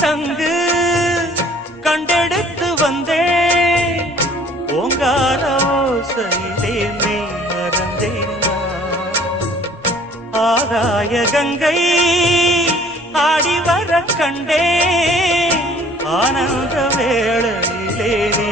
சங்கு கண்டெடுத்து வந்தேன் ஓங்கார ஓசையிலே நீ மறந்தேன் ஆகாய கங்கை ஆடி வர கண்டே ஆனந்த வேளையிலே நீ